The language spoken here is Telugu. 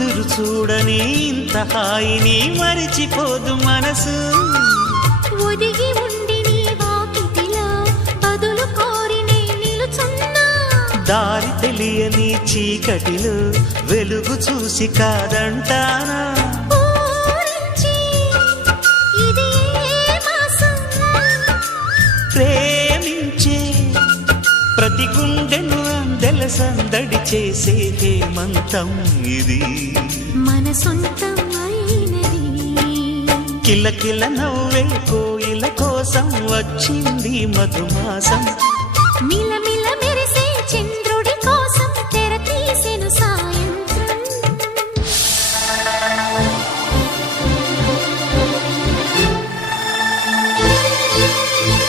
కుదురు చూడని ఇంత హాయిని మరిచిపోదు మనసు ఒదిగి ఉండి నీ వాకిటిలో బదులు కోరి నే నిలుచున్నా దారి తెలియని చీకటిలో వెలుగు చూసి కాదంటానా ఊరించి ఇది ఏ మాసం ప్రేమించే ప్రతి గుండెను అందెల సందడి చేసే హేమంతం ఇది మన సొంతం అయినది కిలకిల నవ్వే కోయిల కోసం వచ్చింది మధుమాసం మిలమిల